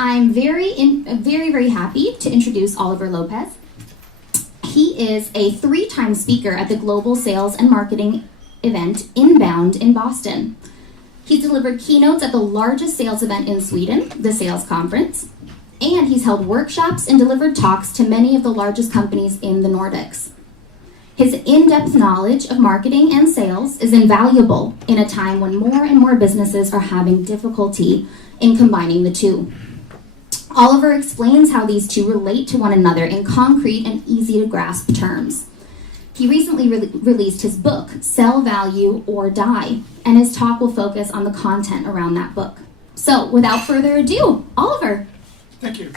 I'm very happy to introduce Oliver Lopez. He is a 3-time speaker at the Global Sales and Marketing event Inbound in Boston. He's delivered keynotes at the largest sales event in Sweden, the Sales Conference, and he's held workshops and delivered talks to many of the largest companies in the Nordics. His in-depth knowledge of marketing and sales is invaluable in a time when more and more businesses are having difficulty in combining the two. Oliver explains how these two relate to one another in concrete and easy-to-grasp terms. He recently released his book, Sell, Value, or Die, and his talk will focus on the content around that book. So, without further ado, Oliver. Thank you.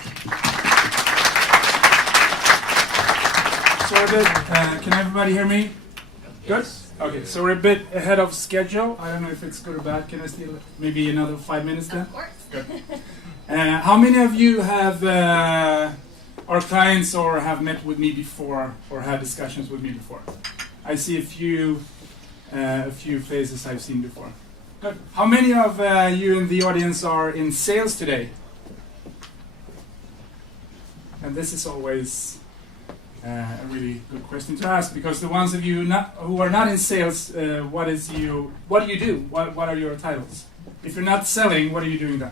So we're good. Can everybody hear me? Good? Okay, so we're a bit ahead of schedule. I don't know if it's good or bad. Can I steal maybe another 5 minutes then? Of course. Good. How many of you have are clients or have met with me before or had discussions with me before? I see a few faces I've seen before. Good. How many of you in the audience are in sales today? And this is always a really good question to ask, because the ones of you who are not in sales, what do you do? What are your titles? If you're not selling, what are you doing then?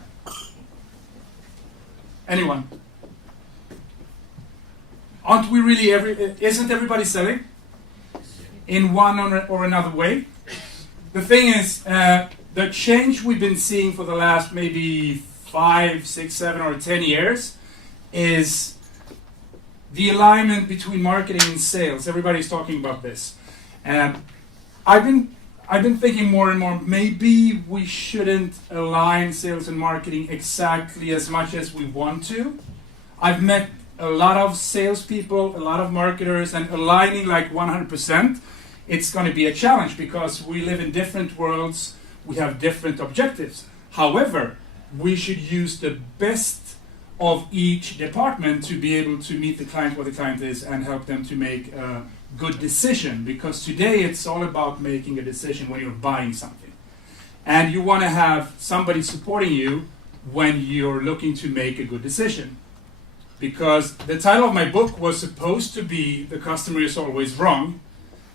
Anyone? Aren't we really isn't everybody selling? In one or another way? The thing is, the change we've been seeing for the last maybe 5, 6, 7, or 10 years is the alignment between marketing and sales. Everybody's talking about this. I've been thinking more and more, maybe we shouldn't align sales and marketing exactly as much as we want to. I've met a lot of salespeople, a lot of marketers, and aligning like 100%, it's going to be a challenge because we live in different worlds, we have different objectives. However, we should use the best of each department to be able to meet the client where the client is and help them to make a good decision, because today it's all about making a decision when you're buying something. And you want to have somebody supporting you when you're looking to make a good decision. Because the title of my book was supposed to be The Customer is Always Wrong.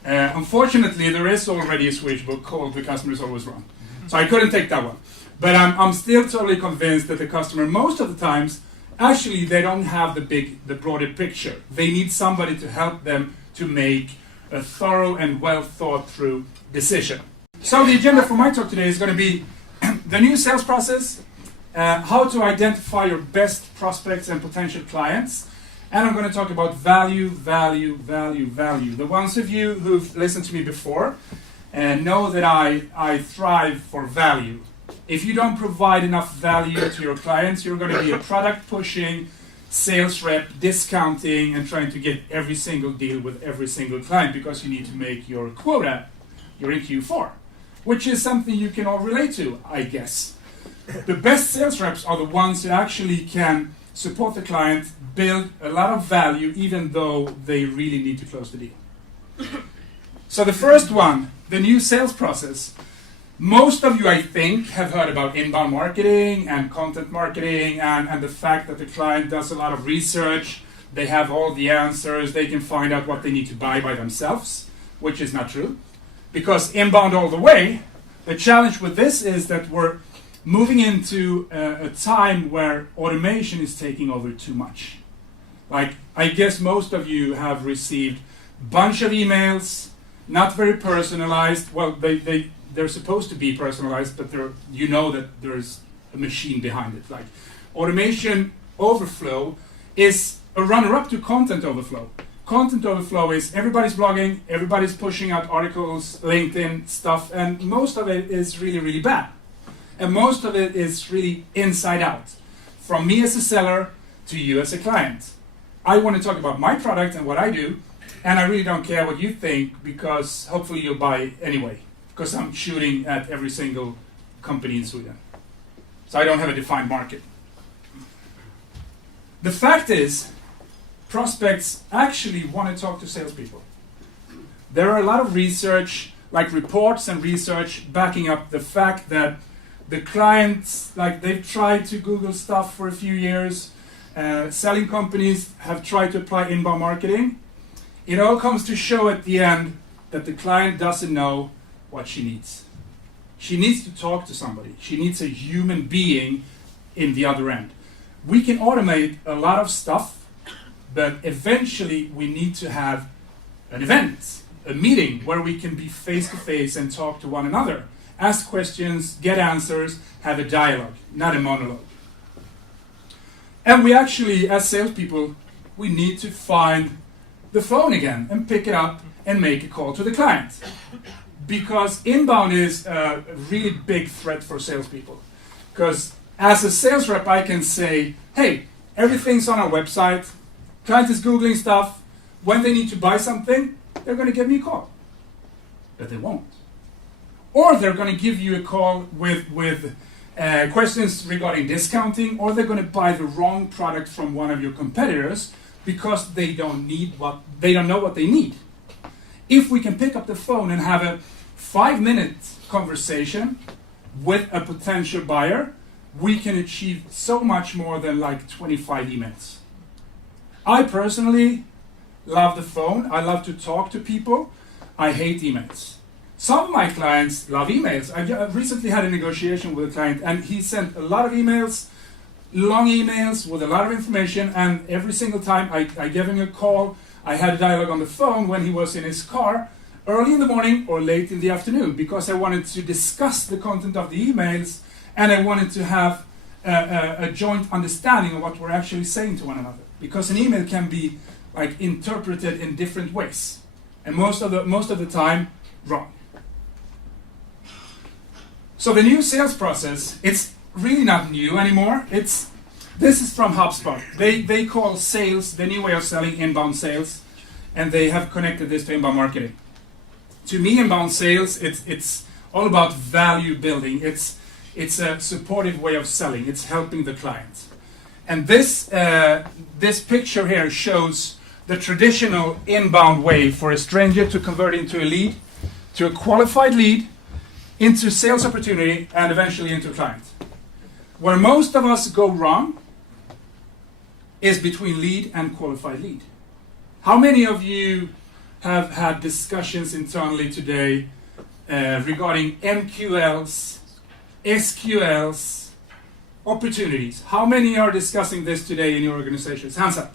Unfortunately, there is already a Swedish book called The Customer is Always Wrong. So I couldn't take that one. But I'm still totally convinced that the customer, most of the times, actually they don't have the broader picture. They need somebody to help them to make a thorough and well thought through decision. So the agenda for my talk today is going to be the new sales process, how to identify your best prospects and potential clients, and I'm going to talk about value. The ones of you who've listened to me before know that I thrive for value. If you don't provide enough value to your clients, you're going to be a product pushing sales rep, discounting and trying to get every single deal with every single client because you need to make your quota. You're in Q4, which is something you can all relate to, I guess. The best sales reps are the ones that actually can support the client, build a lot of value, even though they really need to close the deal. So the first one, the new sales process. Most of you, I think, have heard about inbound marketing and content marketing and the fact that the client does a lot of research. They have all the answers. They can find out what they need to buy by themselves, which is not true. Because inbound all the way, the challenge with this is that we're moving into a time where automation is taking over too much. Like, I guess most of you have received a bunch of emails, not very personalized. Well, they're supposed to be personalized, but you know that there's a machine behind it. Like, automation overflow is a runner-up to content overflow. Content overflow is everybody's blogging, everybody's pushing out articles, LinkedIn stuff, and most of it is really, really bad. And most of it is really inside out. From me as a seller to you as a client. I want to talk about my product and what I do, and I really don't care what you think, because hopefully you'll buy anyway. Because I'm shooting at every single company in Sweden. So I don't have a defined market. The fact is, prospects actually want to talk to salespeople. There are a lot of research, like reports and research, backing up the fact that The clients, like they've tried to Google stuff for a few years. Selling companies have tried to apply inbound marketing. It all comes to show at the end that the client doesn't know what she needs. She needs to talk to somebody. She needs a human being in the other end. We can automate a lot of stuff, but eventually we need to have an event, a meeting where we can be face to face and talk to one another. Ask questions, get answers, have a dialogue, not a monologue. And we actually, as salespeople, we need to find the phone again and pick it up and make a call to the client. Because inbound is a really big threat for salespeople. Because as a sales rep, I can say, hey, everything's on our website, client is Googling stuff, when they need to buy something, they're going to give me a call. But they won't. Or they're going to give you a call with questions regarding discounting, or they're going to buy the wrong product from one of your competitors because they don't know what they need. If we can pick up the phone and have a 5-minute conversation with a potential buyer, we can achieve so much more than like 25 emails. I personally love the phone. I love to talk to people. I hate emails. Some of my clients love emails. I recently had a negotiation with a client, and he sent a lot of emails, long emails with a lot of information, and every single time I gave him a call, I had a dialogue on the phone when he was in his car, early in the morning or late in the afternoon, because I wanted to discuss the content of the emails, and I wanted to have a joint understanding of what we're actually saying to one another. Because an email can be like interpreted in different ways, and most of the time, wrong. So the new sales process, it's really not new anymore. This is from HubSpot. They call sales the new way of selling, inbound sales, and they have connected this to inbound marketing. To me, inbound sales, it's all about value building. It's a supportive way of selling. It's helping the client. And this picture here shows the traditional inbound way for a stranger to convert into a lead, to a qualified lead, into sales opportunity, and eventually into a client. Where most of us go wrong is between lead and qualified lead. How many of you have had discussions internally today regarding MQLs, SQLs, opportunities? How many are discussing this today in your organizations? Hands up.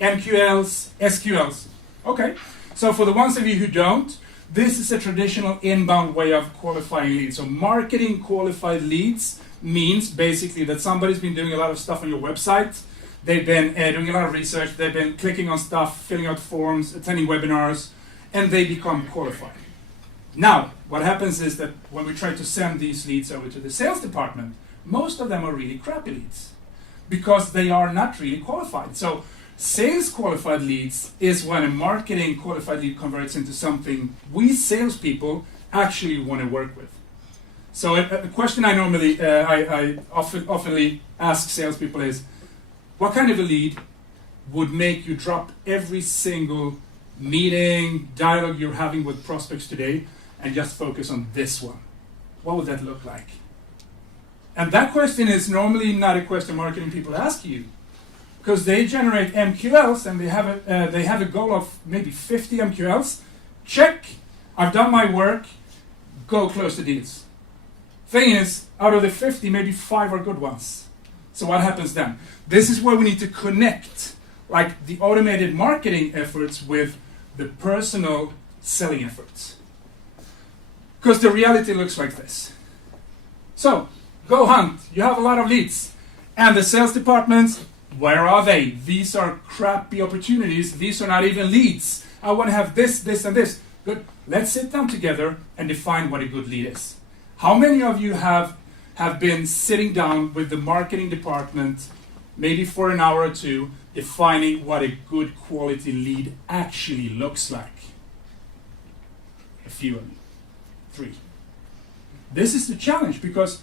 MQLs, SQLs. Okay, so for the ones of you who don't, this is a traditional inbound way of qualifying leads. So marketing qualified leads means basically that somebody's been doing a lot of stuff on your website. They've been doing a lot of research. They've been clicking on stuff, filling out forms, attending webinars, and they become qualified. Now, what happens is that when we try to send these leads over to the sales department, most of them are really crappy leads because they are not really qualified. So sales qualified leads is when a marketing qualified lead converts into something we salespeople actually want to work with. So a question I normally, I often ask salespeople is, what kind of a lead would make you drop every single meeting, dialogue you're having with prospects today and just focus on this one? What would that look like? And that question is normally not a question marketing people ask you, because they generate MQLs and they have a goal of maybe 50 MQLs. Check, I've done my work, go close the deals. Thing is, out of the 50, maybe 5 are good ones. So what happens then? This is where we need to connect like the automated marketing efforts with the personal selling efforts. Because the reality looks like this. So, go hunt, you have a lot of leads. And the sales departments, where are they? These are crappy opportunities. These are not even leads. I want to have this, this, and this. Good. Let's sit down together and define what a good lead is. How many of you have been sitting down with the marketing department, maybe for an hour or two, defining what a good quality lead actually looks like? A few of you. 3. This is the challenge, because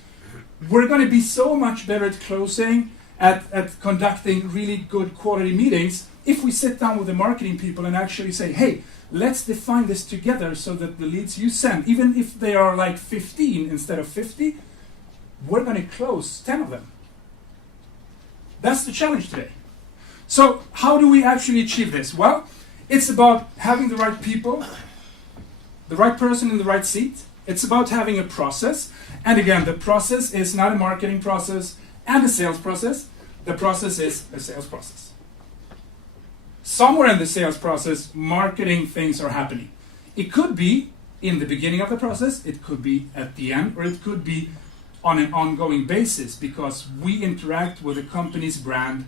we're going to be so much better at closing, at conducting really good quality meetings, if we sit down with the marketing people and actually say, hey, let's define this together so that the leads you send, even if they are like 15 instead of 50, we're going to close 10 of them. That's the challenge today. So how do we actually achieve this? Well, it's about having the right people, the right person in the right seat. It's about having a process. And again, the process is not a marketing process and a sales process. The process is a sales process. Somewhere in the sales process, marketing things are happening. It could be in the beginning of the process, it could be at the end, or it could be on an ongoing basis because we interact with a company's brand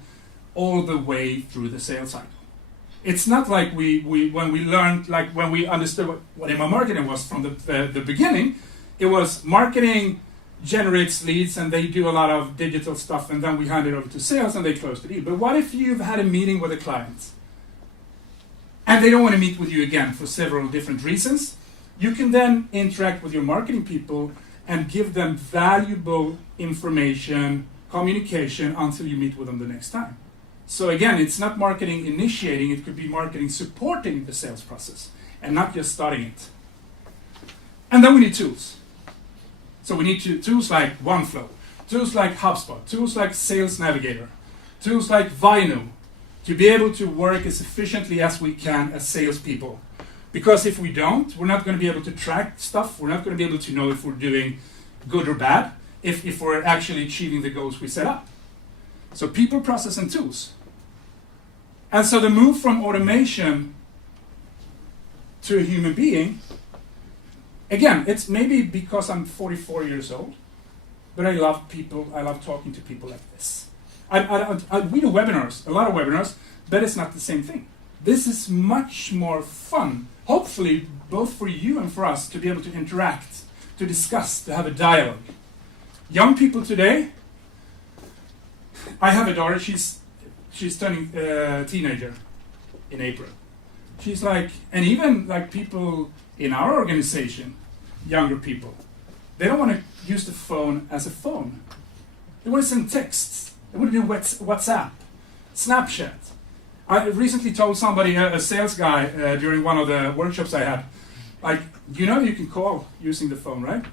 all the way through the sales cycle. It's not like when we learned, like when we understood what email marketing was from the beginning, it was marketing generates leads and they do a lot of digital stuff and then we hand it over to sales and they close the deal. But what if you've had a meeting with a client and they don't want to meet with you again for several different reasons? You can then interact with your marketing people and give them valuable information, communication until you meet with them the next time. So again, it's not marketing initiating, it could be marketing supporting the sales process and not just starting it. And then we need tools. So we need tools like OneFlow, tools like HubSpot, tools like Sales Navigator, tools like Vino to be able to work as efficiently as we can as salespeople. Because if we don't, we're not going to be able to track stuff, we're not going to be able to know if we're doing good or bad, if we're actually achieving the goals we set up. So people, process, and tools. And so the move from automation to a human being, again, it's maybe because I'm 44 years old, but I love people, I love talking to people like this. We do webinars, a lot of webinars, but it's not the same thing. This is much more fun, hopefully both for you and for us to be able to interact, to discuss, to have a dialogue. Young people today, I have a daughter, she's turning teenager in April. She's like, and even like people in our organization, younger people, they don't want to use the phone as a phone. They want to send texts. They want to do WhatsApp, Snapchat. I recently told somebody, a sales guy, during one of the workshops I had, like, you know you can call using the phone, right?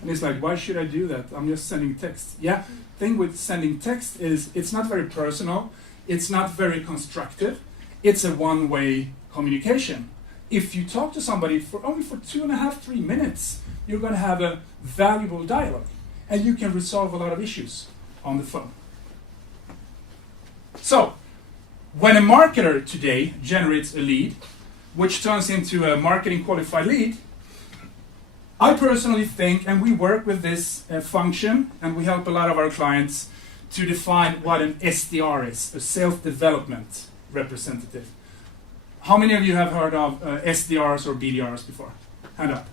And he's like, why should I do that? I'm just sending text. Yeah, thing with sending text is it's not very personal. It's not very constructive. It's a one-way communication. If you talk to somebody for only for 2.5, 3 minutes, you're going to have a valuable dialogue. And you can resolve a lot of issues on the phone. So, when a marketer today generates a lead, which turns into a marketing qualified lead, I personally think, and we work with this function, and we help a lot of our clients to define what an SDR is, a self-development representative. How many of you have heard of SDRs or BDRs before? Hand up.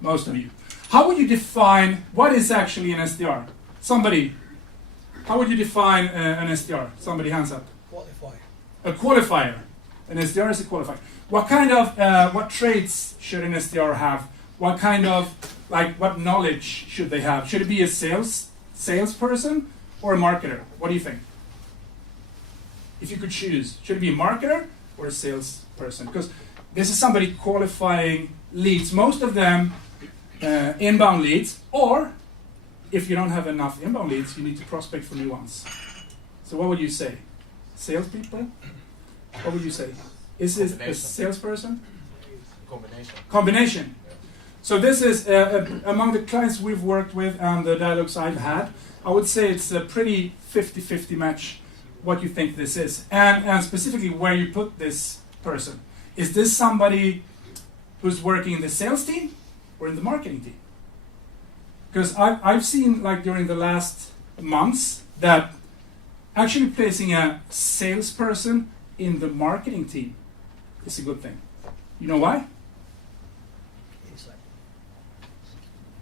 Most of you. How would you define what is actually an SDR? Somebody. How would you define an SDR? Somebody, hands up. Qualifier. A qualifier. An SDR is a qualifier. What kind of, what traits should an SDR have? What kind of, like, what knowledge should they have? Should it be a salesperson or a marketer? What do you think? If you could choose, should it be a marketer or a salesperson? Because this is somebody qualifying leads. Most of them inbound leads, or if you don't have enough inbound leads, you need to prospect for new ones. So what would you say? Salespeople? What would you say? Is this a salesperson? Combination. So this is, among the clients we've worked with and the dialogues I've had, I would say it's a pretty 50-50 match what you think this is. And specifically where you put this person. Is this somebody who's working in the sales team or in the marketing team? Because I've seen, like, during the last months that actually placing a salesperson in the marketing team is a good thing. You know why?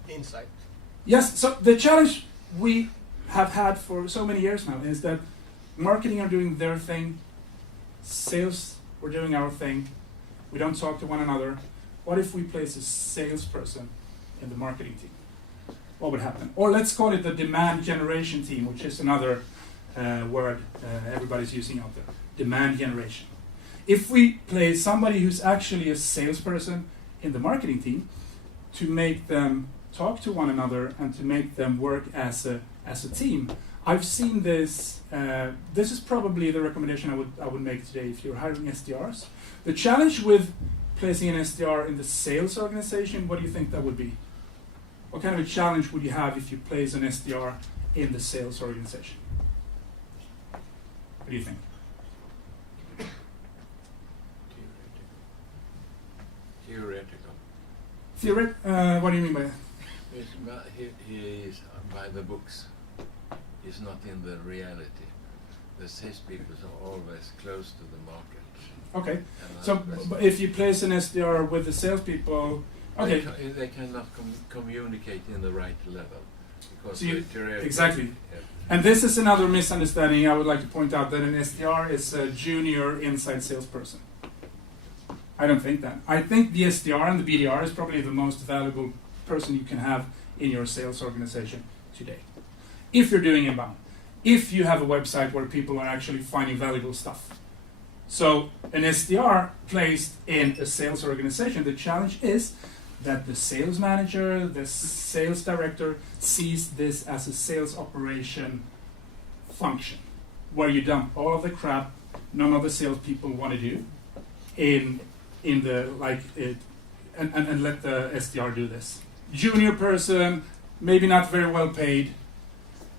Insight. Yes, so the challenge we have had for so many years now is that marketing are doing their thing, sales, we're doing our thing, we don't talk to one another. What if we place a salesperson in the marketing team? What would happen? Or let's call it the demand generation team, which is another word everybody's using out there. Demand generation. If we place somebody who's actually a salesperson in the marketing team to make them talk to one another and to make them work as a team. I've seen this. This is probably the recommendation I would make today if you're hiring SDRs. The challenge with placing an SDR in the sales organization, what do you think that would be? What kind of a challenge would you have if you place an SDR in the sales organization? What do you think? Theoretical. What do you mean by that? He is by the books. He's not in the reality. The salespeople are always close to the market. Okay. So if you place an SDR with the salespeople, okay. They cannot communicate in the right level. Because So exactly. Yeah. And this is another misunderstanding. I would like to point out that an SDR is a junior inside salesperson. I don't think that. I think the SDR and the BDR is probably the most valuable person you can have in your sales organization today. If you're doing inbound. If you have a website where people are actually finding valuable stuff. So an SDR placed in a sales organization, the challenge is that the sales manager, the sales director sees this as a sales operation function where you dump all of the crap none of the salespeople want to do in the and let the SDR do this. Junior person, maybe not very well paid.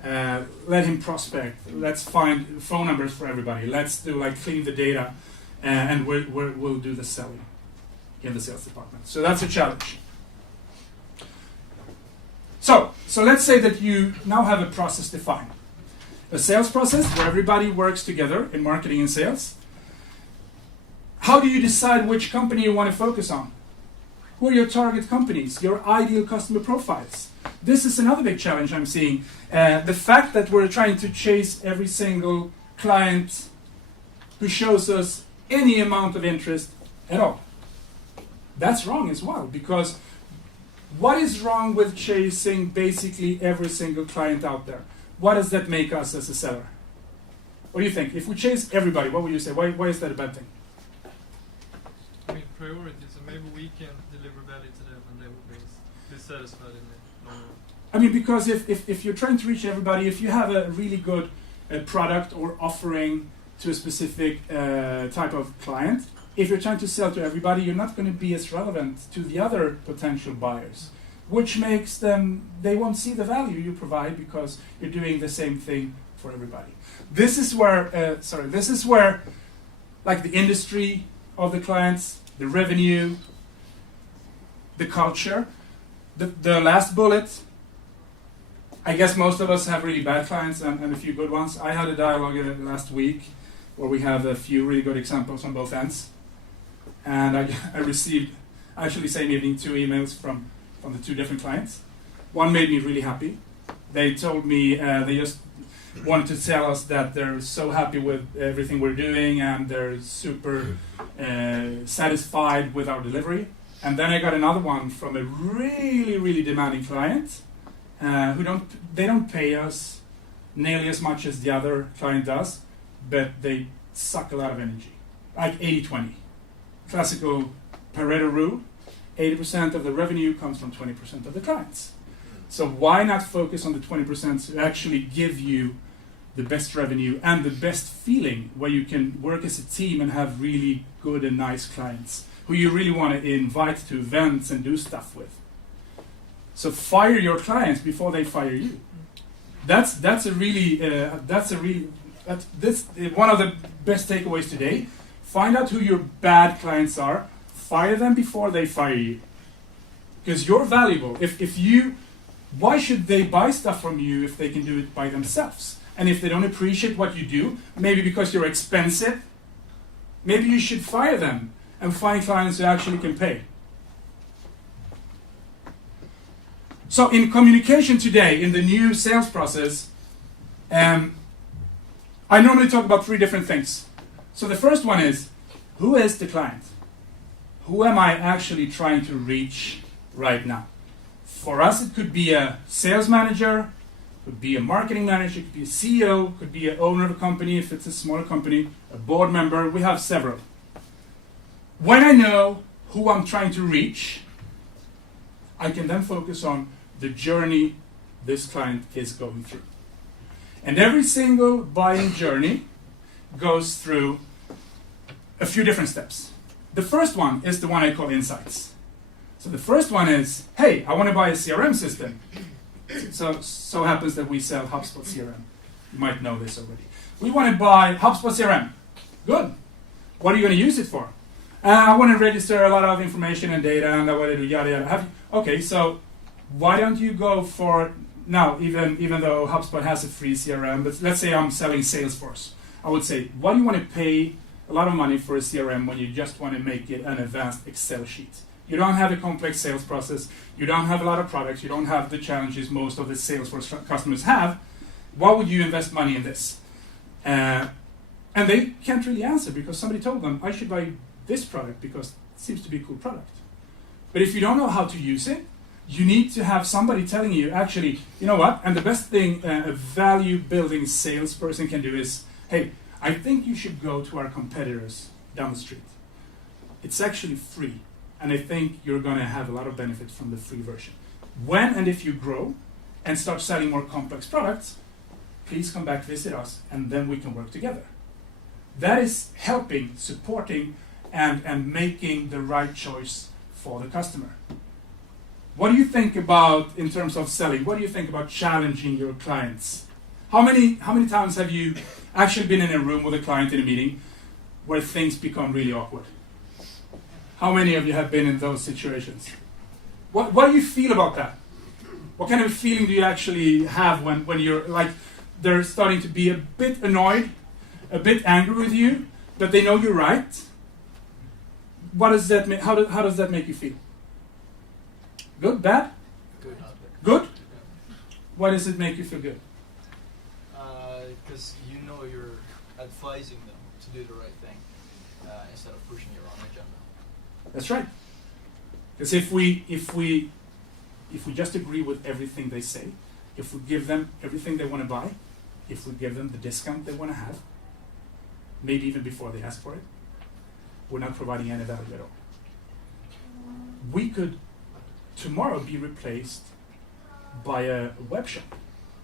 Let him prospect. Let's find phone numbers for everybody. Let's do clean the data, and we'll do the selling in the sales department. So that's a challenge. So let's say that you now have a process defined. A sales process where everybody works together in marketing and sales. How do you decide which company you want to focus on? Who are your target companies, your ideal customer profiles? This is another big challenge I'm seeing. The fact that we're trying to chase every single client who shows us any amount of interest at all. That's wrong as well, because what is wrong with chasing basically every single client out there? What does that make us as a seller? What do you think? If we chase everybody, what would you say? Why is that a bad thing? I mean, priorities, and maybe we can deliver value to them and they will be satisfied in the long run. I mean, because if you're trying to reach everybody, if you have a really good product or offering to a specific type of client, if you're trying to sell to everybody, you're not going to be as relevant to the other potential buyers, which makes them, they won't see the value you provide because you're doing the same thing for everybody. This is where, like the industry of the clients, the revenue, the culture, the last bullet. I guess most of us have really bad clients and a few good ones. I had a dialogue last week where we have a few really good examples on both ends. And I received, actually same evening, 2 emails from the 2 different clients. One made me really happy. They told me they just wanted to tell us that they're so happy with everything we're doing and they're super satisfied with our delivery. And then I got another one from a really, really demanding client who don't pay us nearly as much as the other client does, but they suck a lot of energy, like 80-20. Classical Pareto rule, 80% of the revenue comes from 20% of the clients. So why not focus on the 20% to actually give you the best revenue and the best feeling where you can work as a team and have really good and nice clients who you really want to invite to events and do stuff with. So fire your clients before they fire you. That's one of the best takeaways today. Find out who your bad clients are. Fire them before they fire you. Because you're valuable. Why should they buy stuff from you if they can do it by themselves? And if they don't appreciate what you do, maybe because you're expensive, maybe you should fire them and find clients who actually can pay. So in communication today, in the new sales process, I normally talk about 3 different things. So the first one is, who is the client? Who am I actually trying to reach right now? For us, it could be a sales manager, could be a marketing manager, it could be a CEO, could be an owner of a company if it's a smaller company, a board member. We have several. When I know who I'm trying to reach, I can then focus on the journey this client is going through. And every single buying journey goes through a few different steps. The first one is the one I call insights. So the first one is, hey, I want to buy a CRM system. So happens that we sell HubSpot CRM. You might know this already. We want to buy HubSpot CRM. Good. What are you going to use it for? I want to register a lot of information and data, and I want to do yada yada. Okay, so why don't you go for now? Even though HubSpot has a free CRM, but let's say I'm selling Salesforce, I would say, why do you want to pay a lot of money for a CRM when you just want to make it an advanced Excel sheet? You don't have a complex sales process. You don't have a lot of products. You don't have the challenges most of the Salesforce customers have. Why would you invest money in this? And they can't really answer because somebody told them, I should buy this product because it seems to be a cool product. But if you don't know how to use it, you need to have somebody telling you, actually, you know what? And the best thing a value-building salesperson can do is, hey, I think you should go to our competitors down the street. It's actually free. And I think you're going to have a lot of benefit from the free version. When and if you grow and start selling more complex products, please come back, visit us, and then we can work together. That is helping, supporting, and making the right choice for the customer. What do you think about, in terms of selling, what do you think about challenging your clients? How many times have you actually been in a room with a client in a meeting where things become really awkward? How many of you have been in those situations? What do you feel about that? What kind of feeling do you actually have when you're like, they're starting to be a bit annoyed, a bit angry with you, but they know you're right? What does that mean? How does that make you feel? Good? Bad? Good. Good? Why does it make you feel good? Because you know you're advising them to do the right thing instead of pushing your own agenda. That's right. Because if we just agree with everything they say, if we give them everything they want to buy, if we give them the discount they want to have, maybe even before they ask for it, we're not providing any value at all. We could tomorrow be replaced by a web shop.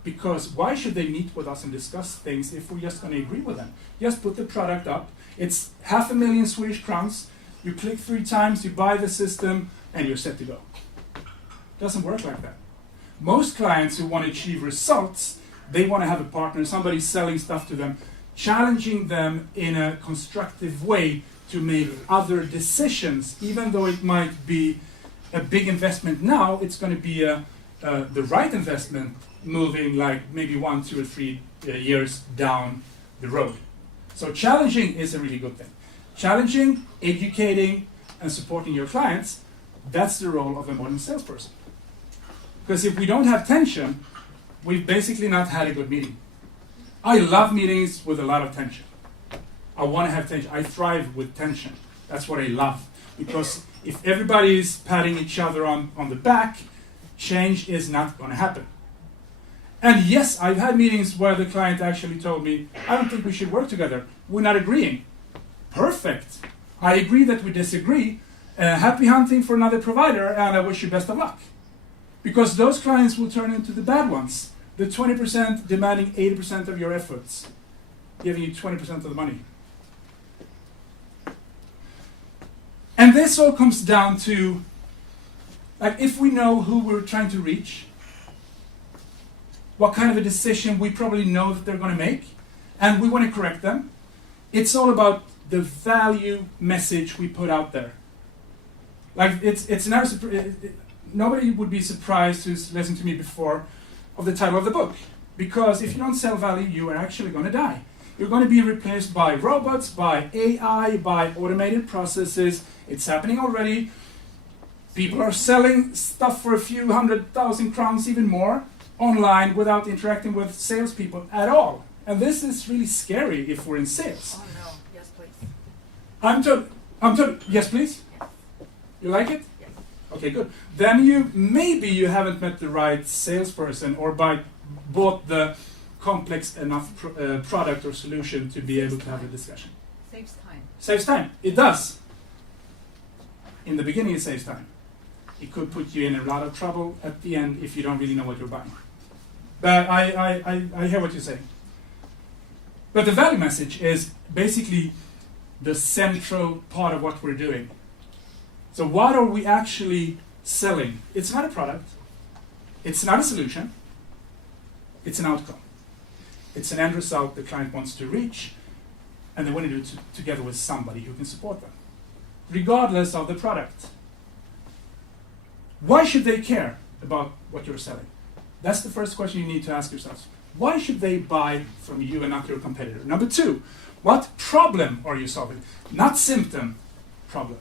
Because why should they meet with us and discuss things if we're just going to agree with them? Just put the product up. It's 500,000 Swedish crowns. You click 3 times, you buy the system, and you're set to go. Doesn't work like that. Most clients who want to achieve results, they want to have a partner, somebody selling stuff to them, challenging them in a constructive way to make other decisions. Even though it might be a big investment now, it's going to be the right investment moving like maybe 1, 2, or 3 years down the road. So challenging is a really good thing. Challenging, educating, and supporting your clients, that's the role of a modern salesperson. Because if we don't have tension, we've basically not had a good meeting. I love meetings with a lot of tension. I want to have tension. I thrive with tension. That's what I love. Because if everybody is patting each other on the back, change is not going to happen. And yes, I've had meetings where the client actually told me, I don't think we should work together. We're not agreeing. Perfect. I agree that we disagree. Happy hunting for another provider, and I wish you best of luck. Because those clients will turn into the bad ones. The 20% demanding 80% of your efforts, giving you 20% of the money. And this all comes down to, like, if we know who we're trying to reach, what kind of a decision we probably know that they're going to make, and we want to correct them. It's all about the value message we put out there. Like, it's never nobody would be surprised who's listened to me before of the title of the book, because if you don't sell value, you are actually going to die. You're going to be replaced by robots, by AI, by automated processes. It's happening already. People are selling stuff for a few 100,000 crowns, even more, online without interacting with salespeople at all. And this is really scary if we're in sales. Oh no, yes please. I'm told, yes please? Yes. You like it? Yes. Okay, good. Then maybe you haven't met the right salesperson or bought the complex enough product or solution to be able to have a discussion. Saves time. Saves time. It does. In the beginning, it saves time. It could put you in a lot of trouble at the end if you don't really know what you're buying. But I hear what you're saying. But the value message is basically the central part of what we're doing. So what are we actually selling? It's not a product. It's not a solution. It's an outcome. It's an end result the client wants to reach, and they want to do it together with somebody who can support them, regardless of the product. Why should they care about what you're selling? That's the first question you need to ask yourselves. Why should they buy from you and not your competitor? Number two, what problem are you solving? Not symptom, problem.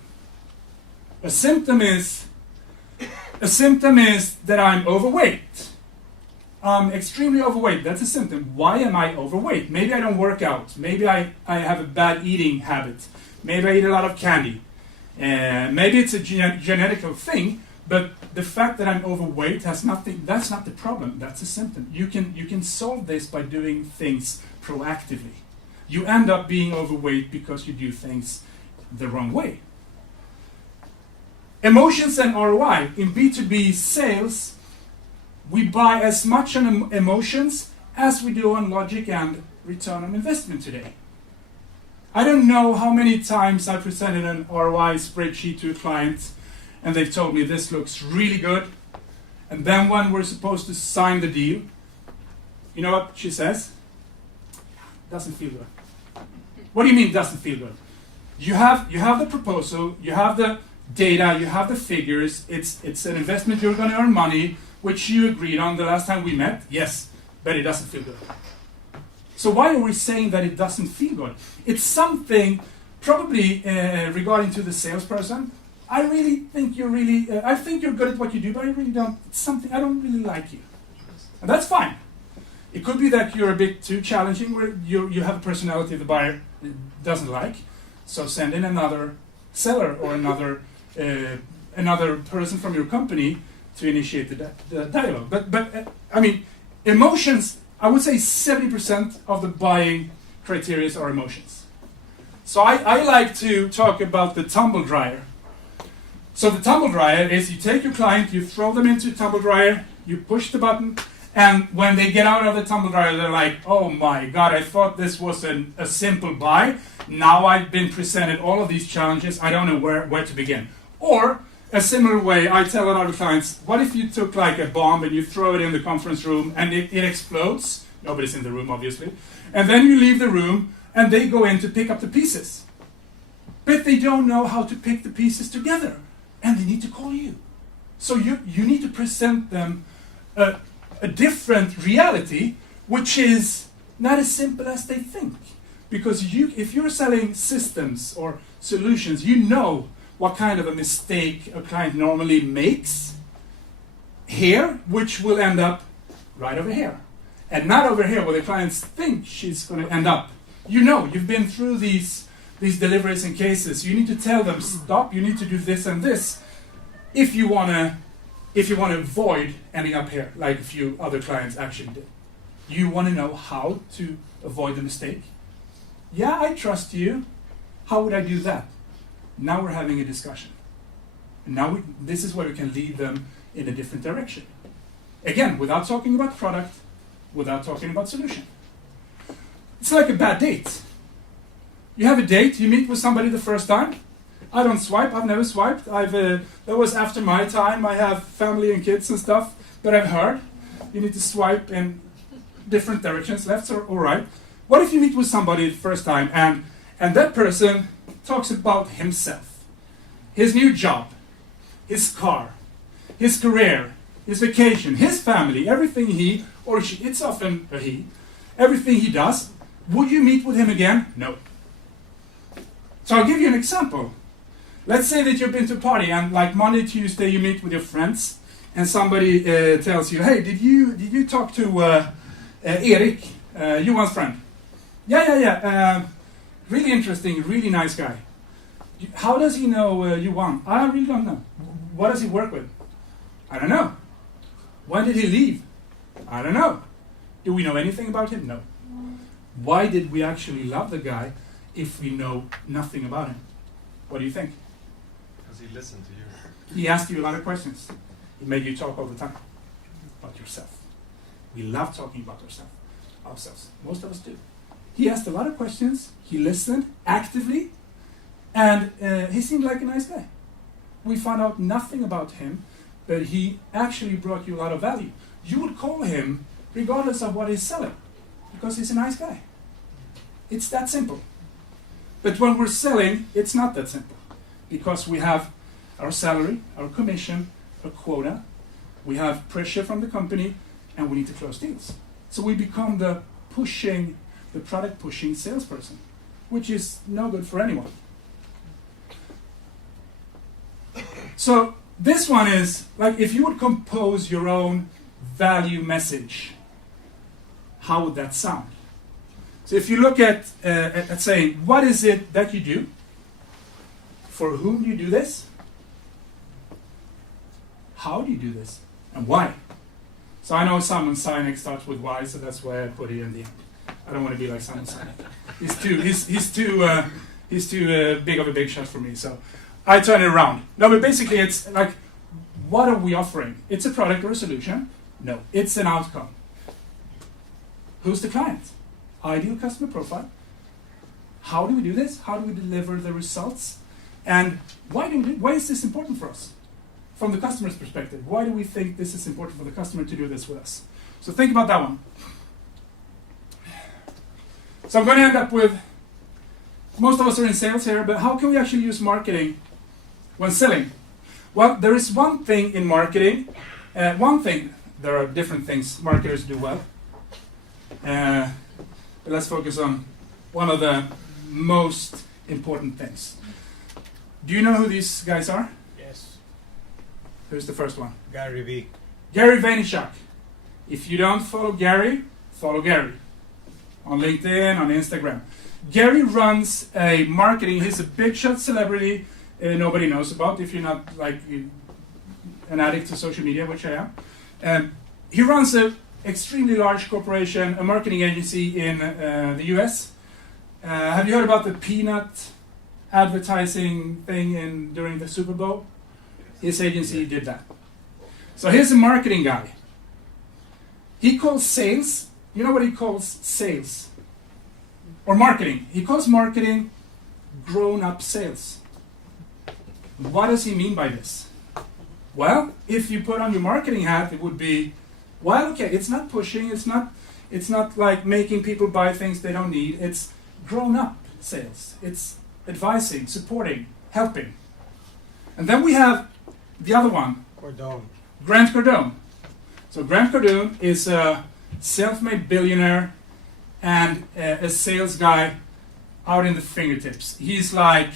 A symptom is that I'm overweight. I'm extremely overweight. That's a symptom. Why am I overweight? Maybe I don't work out. Maybe I have a bad eating habit. Maybe I eat a lot of candy. Maybe it's a genetical thing, but the fact that I'm overweight has nothing. That's not the problem. That's a symptom. You can solve this by doing things proactively. You end up being overweight because you do things the wrong way. Emotions and ROI. In B2B sales, we buy as much on emotions as we do on logic and return on investment today. I don't know how many times I presented an ROI spreadsheet to a client and they've told me this looks really good. And then when we're supposed to sign the deal, you know what she says? Doesn't feel good. What do you mean doesn't feel good? You have the proposal, you have the data, you have the figures, it's an investment, you're going to earn money, which you agreed on the last time we met, yes, but it doesn't feel good. So why are we saying that it doesn't feel good? It's something, probably regarding to the salesperson, I really think you're I think you're good at what you do, but I really don't, it's something, I don't really like you. And that's fine. It could be that you're a bit too challenging, where you have a personality the buyer doesn't like, so send in another seller or another person from your company to initiate the dialogue. But I mean, emotions, I would say 70% of the buying criteria are emotions. So I like to talk about the tumble dryer. So the tumble dryer is you take your client, you throw them into a tumble dryer, you push the button, and when they get out of the tumble dryer, they're like, oh my God, I thought this was a simple buy. Now I've been presented all of these challenges. I don't know where to begin. Or a similar way, I tell a lot of clients, what if you took like a bomb and you throw it in the conference room and it explodes? Nobody's in the room, obviously. And then you leave the room and they go in to pick up the pieces. But they don't know how to pick the pieces together. And they need to call you. So you need to present them a different reality, which is not as simple as they think. Because if you're selling systems or solutions, you know what kind of a mistake a client normally makes here, which will end up right over here. And not over here where the clients think she's going to end up. You know, you've been through these deliveries and cases. You need to tell them, stop, you need to do this and this if you want to avoid ending up here, like a few other clients actually did. You want to know how to avoid the mistake? Yeah, I trust you. How would I do that? Now we're having a discussion. And now this is where we can lead them in a different direction. Again, without talking about product, without talking about solution. It's like a bad date. You have a date, you meet with somebody the first time. I don't swipe, I've never swiped. That was after my time, I have family and kids and stuff, but I've heard you need to swipe in different directions, left or right. What if you meet with somebody the first time and that person talks about himself, his new job, his car, his career, his vacation, his family, everything he or she, it's often a he, everything he does. Would you meet with him again? No. So I'll give you an example. Let's say that you've been to a party and like Monday, Tuesday you meet with your friends and somebody tells you, hey, did you talk to Erik, Johan's friend? Yeah. Really interesting, really nice guy. How does he know Johan? I really don't know. What does he work with? I don't know. When did he leave? I don't know. Do we know anything about him? No. Why did we actually love the guy if we know nothing about him? What do you think? Because he listened to you. He asked you a lot of questions. He made you talk all the time about yourself. We love talking about ourselves. Most of us do. He asked a lot of questions. He listened actively. And he seemed like a nice guy. We found out nothing about him, but he actually brought you a lot of value. You would call him regardless of what he's selling, because he's a nice guy. It's that simple. But when we're selling, it's not that simple, because we have our salary, our commission, a quota, we have pressure from the company, and we need to close deals. So we become the product pushing salesperson, which is no good for anyone. So this one is like if you would compose your own value message, how would that sound? So if you look at saying, what is it that you do? For whom do you do this? How do you do this? And why? So I know Simon Sinek starts with why, so that's why I put it in the end. I don't want to be like Simon Sinek. He's too big of a big shot for me, so I turn it around. No, but basically it's like, what are we offering? It's a product or a solution? No, it's an outcome. Who's the client? Ideal customer profile. How do we do this? How do we deliver the results? And why is this important for us? From the customer's perspective, why do we think this is important for the customer to do this with us? So think about that one. So I'm going to end up with, most of us are in sales here, but how can we actually use marketing when selling? Well, there is one thing in marketing, there are different things marketers do well. But let's focus on one of the most important things. Do you know who these guys are? Yes. Who's the first one? Gary V. Gary Vaynerchuk. If you don't follow Gary, follow Gary. On LinkedIn, on Instagram. Gary runs a marketing, he's a big shot celebrity nobody knows about if you're not like an addict to social media, which I am. He runs an extremely large corporation, a marketing agency in the US. Have you heard about the peanut advertising thing during the Super Bowl? His agency did that. So here's a marketing guy. He calls sales, you know what he calls sales? Or marketing. He calls marketing grown-up sales. What does he mean by this? Well, if you put on your marketing hat, it would be, well, okay, it's not pushing, it's not like making people buy things they don't need. It's grown-up sales. It's advising, supporting, helping. And then we have the other one. Cordone. Grant Cardone. So Grant Cardone is a self-made billionaire and a sales guy out in the fingertips. He's like,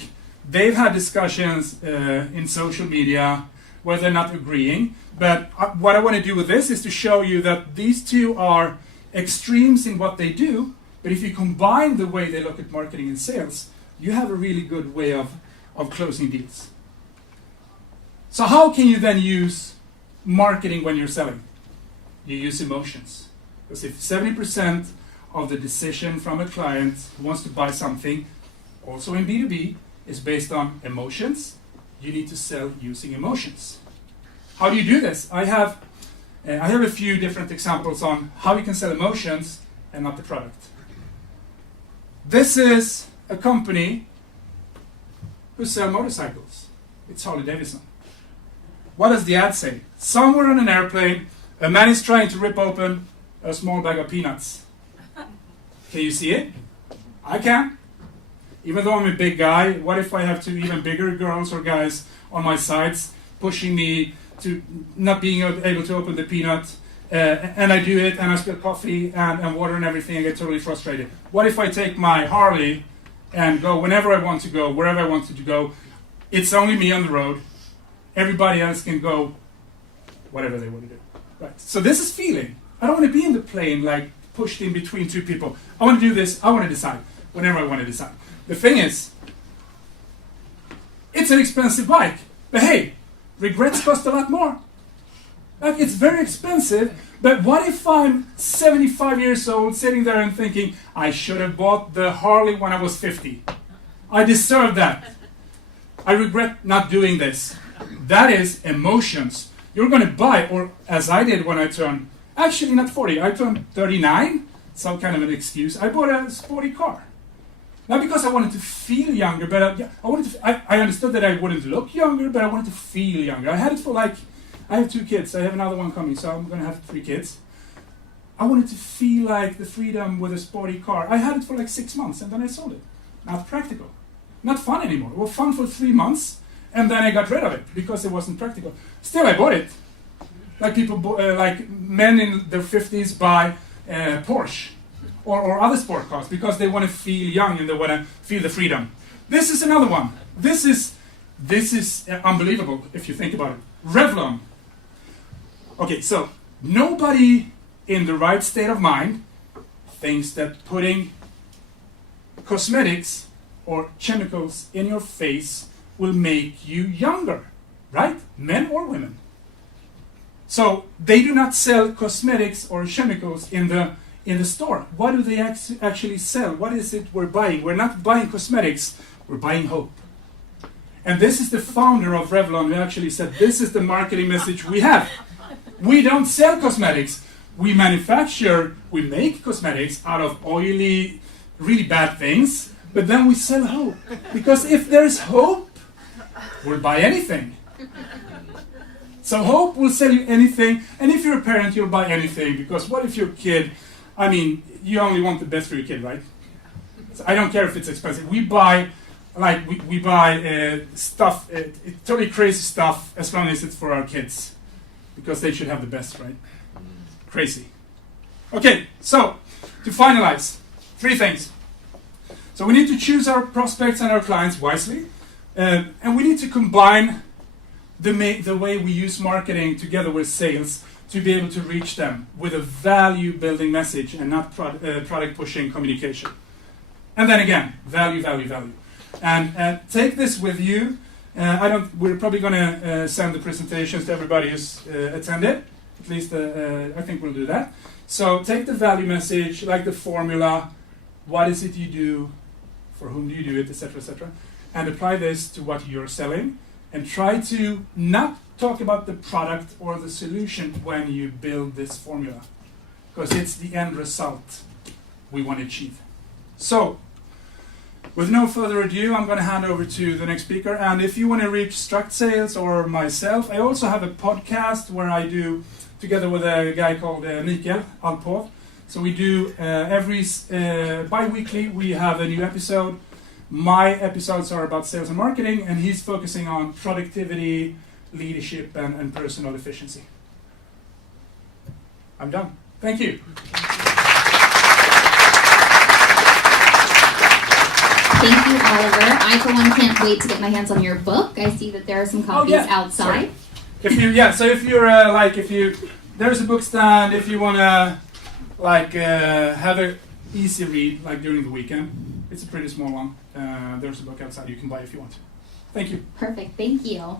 they've had discussions in social media where they're not agreeing, but what I want to do with this is to show you that these two are extremes in what they do, but if you combine the way they look at marketing and sales, you have a really good way of closing deals. So how can you then use marketing when you're selling? You use emotions. Because if 70% of the decision from a client who wants to buy something, also in B2B, is based on emotions, you need to sell using emotions. How do you do this? I have a few different examples on how you can sell emotions and not the product. This is a company who sell motorcycles. It's Harley Davidson. What does the ad say? Somewhere on an airplane, a man is trying to rip open a small bag of peanuts. Can you see it? I can. Even though I'm a big guy, what if I have two even bigger girls or guys on my sides pushing me to not being able to open the peanut, and I do it, and I spill coffee and water and everything, and get totally frustrated. What if I take my Harley and go whenever I want to go, wherever I want to go? It's only me on the road. Everybody else can go whatever they want to do. Right. So this is feeling. I don't want to be in the plane like pushed in between two people. I want to do this. I want to decide whenever I want to decide. The thing is, it's an expensive bike. But hey, regrets cost a lot more. Like, it's very expensive, but what if I'm 75 years old sitting there and thinking, I should have bought the Harley when I was 50. I deserve that. I regret not doing this. That is emotions. You're going to buy, or as I did when I turned, actually not 40, I turned 39, some kind of an excuse. I bought a sporty car. Not because I wanted to feel younger, but I understood that I wouldn't look younger, but I wanted to feel younger. I had it for I have 2 kids. I have another one coming, so I'm going to have 3 kids. I wanted to feel like the freedom with a sporty car. I had it for 6 months, and then I sold it. Not practical. Not fun anymore. It was fun for 3 months, and then I got rid of it because it wasn't practical. Still, I bought it. Like people, like men in their 50s buy Porsche or other sport cars because they want to feel young and they want to feel the freedom. This is another one. This is unbelievable if you think about it. Revlon. Okay, so nobody in the right state of mind thinks that putting cosmetics or chemicals in your face will make you younger, right? Men or women. So they do not sell cosmetics or chemicals in the store. What do they actually sell? What is it we're buying? We're not buying cosmetics, we're buying hope. And this is the founder of Revlon who actually said, this is the marketing message we have. We don't sell cosmetics. We make cosmetics out of oily, really bad things, but then we sell hope. Because if there's hope, we'll buy anything. So hope will sell you anything, and if you're a parent, you'll buy anything, because what if your kid, you only want the best for your kid, right? So I don't care if it's expensive. We buy stuff, totally crazy stuff, as long as it's for our kids, because they should have the best, right? Crazy. Okay, so to finalize, 3 things. So we need to choose our prospects and our clients wisely, and we need to combine the way we use marketing together with sales to be able to reach them with a value-building message and not product-pushing communication. And then again, value, value, value. And take this with you. We're probably going to send the presentations to everybody who's attended. At least I think we'll do that. So take the value message, like the formula, what is it you do, for whom do you do it, etc., and apply this to what you're selling. And try to not talk about the product or the solution when you build this formula, because it's the end result we want to achieve. So, with no further ado, I'm going to hand over to the next speaker. And if you want to reach Struct Sales or myself, I also have a podcast where I do, together with a guy called Mikael Alpov. So we do every bi-weekly, we have a new episode. My episodes are about sales and marketing, and he's focusing on productivity, leadership, and personal efficiency. I'm done. Thank you. Thank you, Oliver. I, for one, can't wait to get my hands on your book. I see that there are some copies outside. Sorry. There's a book stand if you want to, have an easy read, during the weekend. It's a pretty small one. There's a book outside you can buy if you want to. Thank you. Perfect. Thank you.